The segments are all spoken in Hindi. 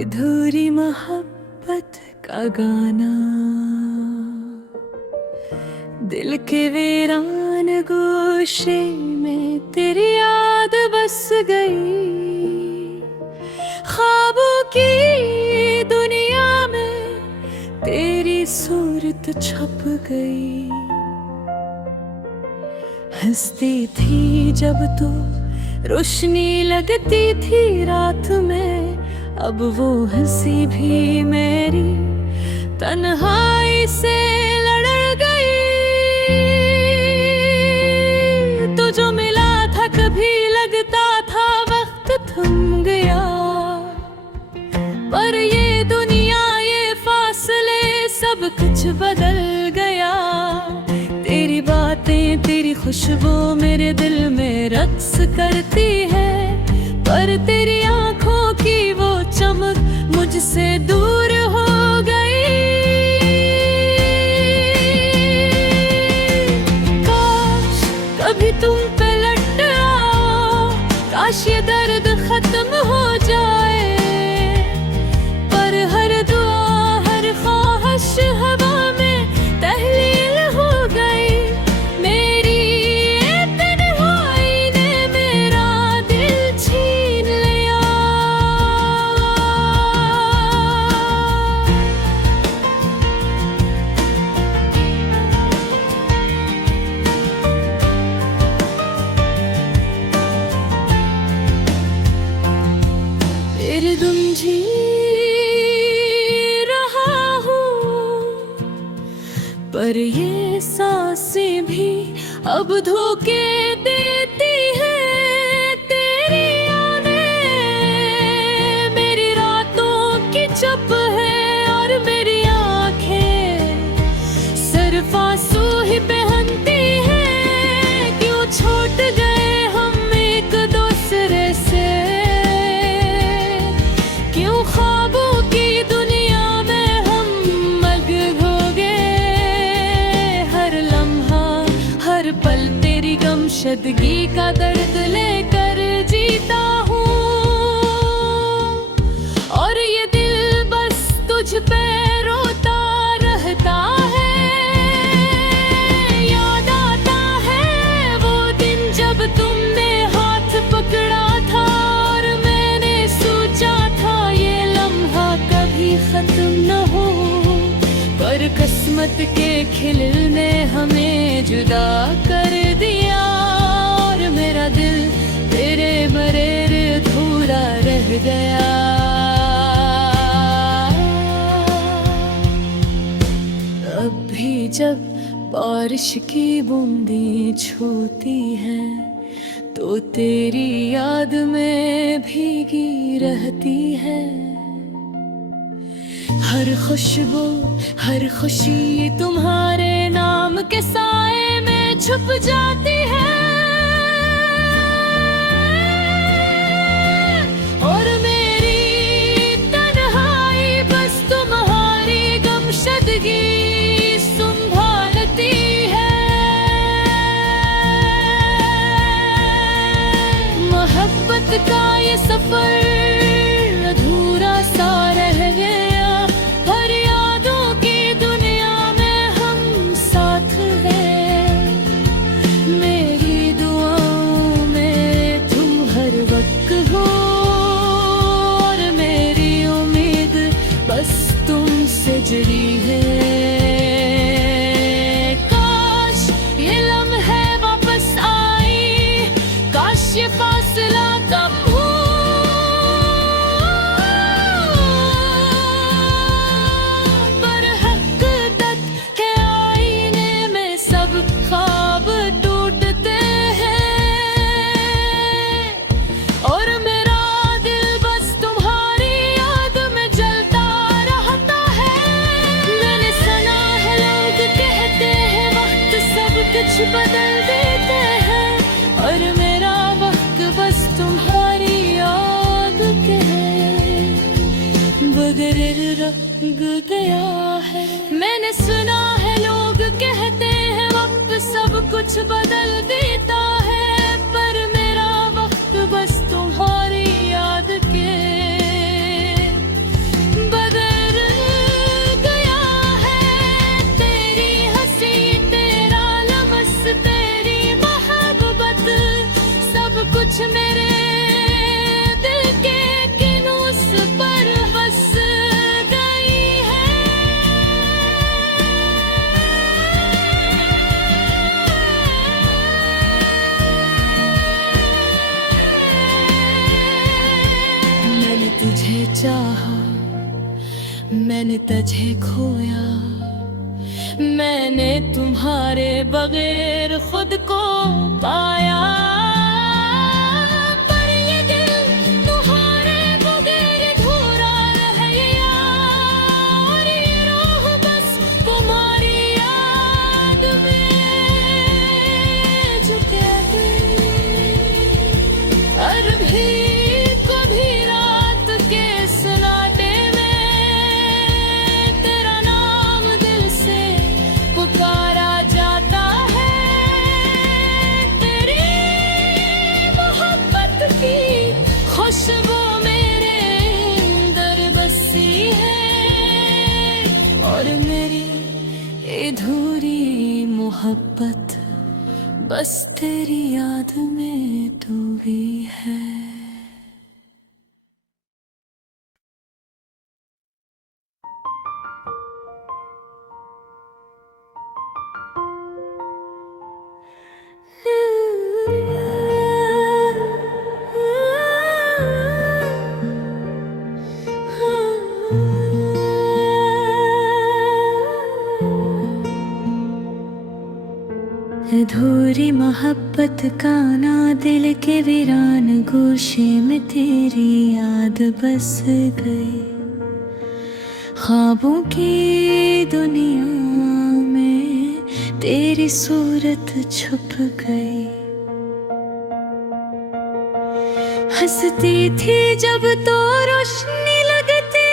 अधूरी मोहब्बत का गाना, दिल के वीरान गोशे में तेरी याद बस गई। ख्वाबों की दुनिया में तेरी सूरत छप गई। हंसती थी जब तो रोशनी लगती थी रात में, अब वो हंसी भी मेरी तन्हाई से लड़ गई। तो जो मिला था कभी लगता था वक्त थम गया, पर ये दुनिया ये फासले सब कुछ बदल गया। तेरी बातें तेरी खुशबू मेरे दिल में रक्स करती है, पर तेरी आंखों की वो चमक मुझसे दूर हो गई। काश कभी तुम पे लट आओ, काश ये दर्द खत्म हो जाए, पर हर दुआ हर ख्वाहिश हवा में तहलील हो गई। मेरी ये तन्हाई ने मेरा दिल छीन लिया। फिर तुम जी रहा हूँ, पर ये सांसें भी अब धोखे देती है। तेरी यादें मेरी रातों की चुप है, और मेरी आंखें सिर्फ आंसू ही पहनती है। क्यों छूट गए हम एक दूसरे से, क्यों ख्वाबों की दुनिया में हम मगन हो गए। हर लम्हा हर पल तेरी गमशदगी का दर्द लेकर जीता हूँ, और ये दिल बस तुझ पे रोता रहता है। याद आता है वो दिन जब तुमने हाथ पकड़ा था, और मैंने सोचा था ये लम्हा कभी खत्म न हो, पर किस्मत के खिलने ने हमें जुदा कर दिया। और मेरा दिल तेरे बगैर अधूरा रह गया। अब भी जब बारिश की बूंदें छूती हैं, तो तेरी याद में भीगी रहती है। हर खुशबू हर खुशी तुम्हारे नाम के साए में छुप जाती है। और मेरी तन्हाई बस तुम्हारी गमशदगी संभालती है। मोहब्बत का ये सफर अधूरा सा रह गया, हर यादों की दुनिया में हम साथ हैं। मेरी दुआओं में तुम हर वक्त हो, और मेरी उम्मीद बस तुमसे जुड़ी है। काश ये लम्हे वापस आई, काश ये फासला कम हो, पर हकीकत के आईने में सब ख्वाब टूटते हैं। और मेरा दिल बस तुम्हारी याद में जलता रहता है। मैंने सुना है लोग कहते हैं वक्त सब कुछ बदल देते हैं, और मेरा वक्त बस तुम्हारी याद के बगैर रंग गया है। मैंने सुना है लोग कहते हैं वक्त सब कुछ बदल देता है, पर मेरा वक्त बस तुम्हारी याद के तुझे खोया। मैंने तुम्हारे बगैर खुद को पाया। पर ये दिल तुम्हारे बगैर अधूरा रह गया। और ये रूह बस तुम्हारी याद में झुक गई। और भी कभी रात के सन्नाटे में तेरा नाम दिल से पुकारा जाता है। तेरी मोहब्बत की खुशबू मेरे अंदर बसी है। और मेरी अधूरी मोहब्बत बस तेरी याद में डूबी है। अधूरी मोहब्बत का ना दिल के वीरान गोशे में तेरी याद बस गई। ख्वाबों की दुनिया में तेरी सूरत छुप गई। हंसती थी जब तो रोशनी लगती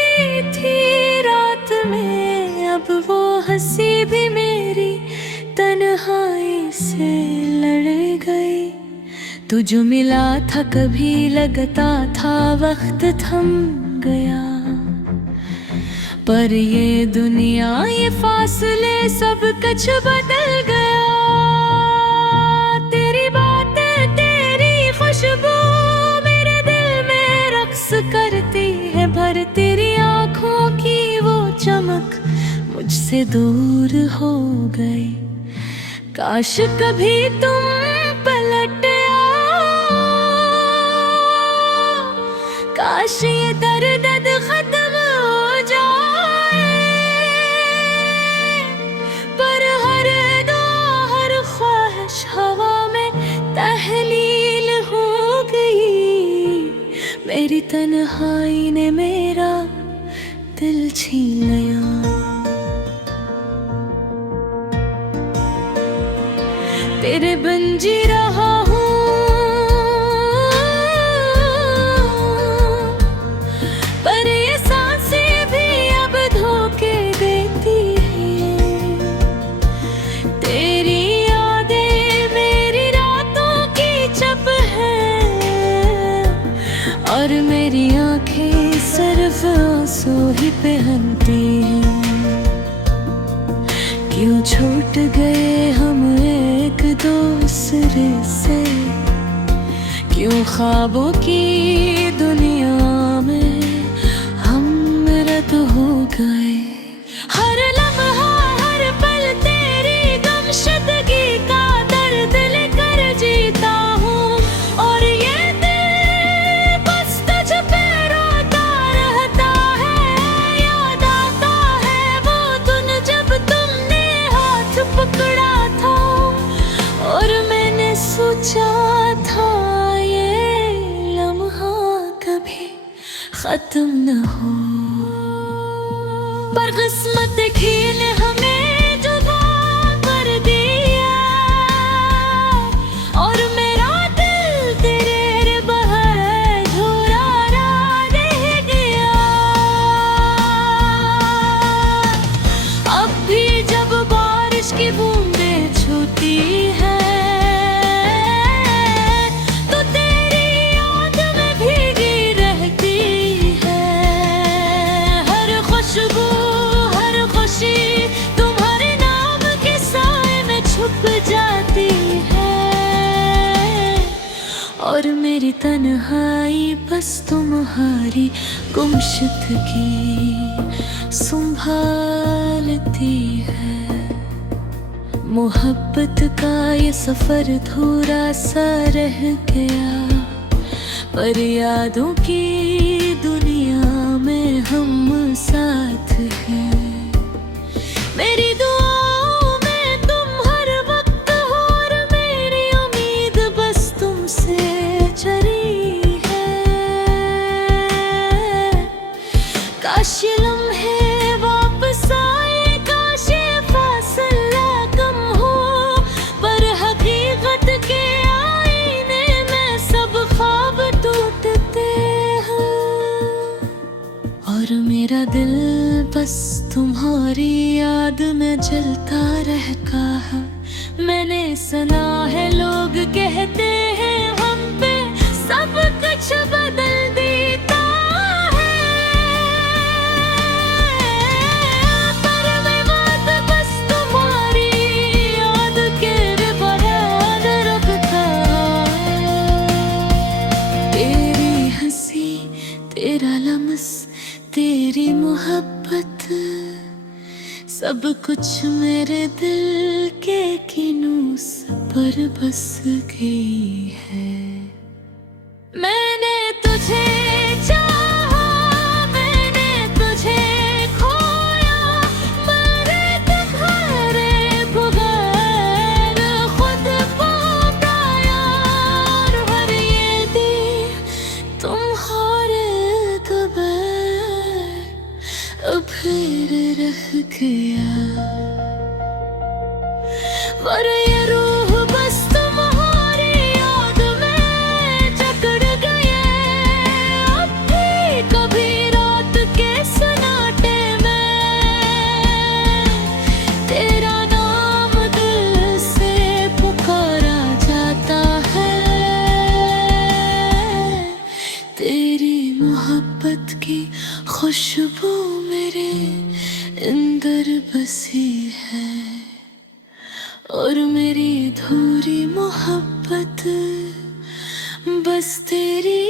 थी रात में। अब वो हंसी भी मेरी तन्हाई से लड़ गई। तू जो मिला था कभी लगता था वक्त थम गया। पर ये दुनिया ये फासले सब कुछ बदल गया। तेरी बातें तेरी खुशबू मेरे दिल में रक्स करती है। भर तेरी आँखों की वो चमक मुझसे दूर हो गई। काश कभी तुम पलट आओ। काश ये दर्द खत्म हो जाए। पर हर दुआ हर ख्वाहिश हवा में तहलील हो गई। मेरी तन्हाई ने मेरा दिल छीन लिया। तेरे बिन जी रहा हूँ। पर ये सांसें भी अब धोखे देती हैं। तेरी यादें मेरी रातों की छप है। और मेरी आंखें सिर्फ आंसू ही पहनती हैं। क्यों छूट गए हम एक दूसरे से। क्यों ख्वाबों की दुनिया में हम रत हो गए। हर लम्हा हर पल तेरी गमशदगी का दर्द लेकर जीता हूँ। और ये दिल बस तुझ पे रोता रहता है। याद आता है वो दिन जब तुमने हाथ पकड़ा था। और मैंने सोचा था ये लम्हा कभी खत्म न हो। पर किस्मत खेल हमें जुदा कर दिया। और मेरा दिल तेरे बगैर अधूरा रह गया। अब भी जब बारिश की बूंदें छूती है तो तेरी याद में भीगी रहती है। हर खुशबू हर खुशी तुम्हारे नाम के साए में छुप जाती है। और मेरी तन्हाई बस तुम्हारी गुमशुदगी संभालती है। मोहब्बत का ये सफर थोड़ा सा रह गया। पर यादों की दुनिया में हम साथ हैं। बस तुम्हारी याद में जलता रहता है। मैंने सुना है लोग कहते हैं हम पे सब कुछ बदल देता है, पर मैं बात बस तुम्हारी याद के बयान रखता। तेरी हंसी, तेरा लम्स, तेरी मोहब्बत, सब कुछ मेरे दिल के किनूस पर बस गई है। मैंने तुझे चाहा, मैंने तुझे खोया, मेरे तुम्हारे बगैर खुद पाया, हर ये दिल तुम्हारे बगैर अब फिर रह गया। पर ये रूह बस तुम्हारी याद में जकड़ गई, अब भी कभी रात के सन्नाटे में तेरा नाम दिल से पुकारा जाता है। तेरी मोहब्बत की खुशबू मेरे अंदर बसी है, और मेरी अधूरी मोहब्बत बस तेरी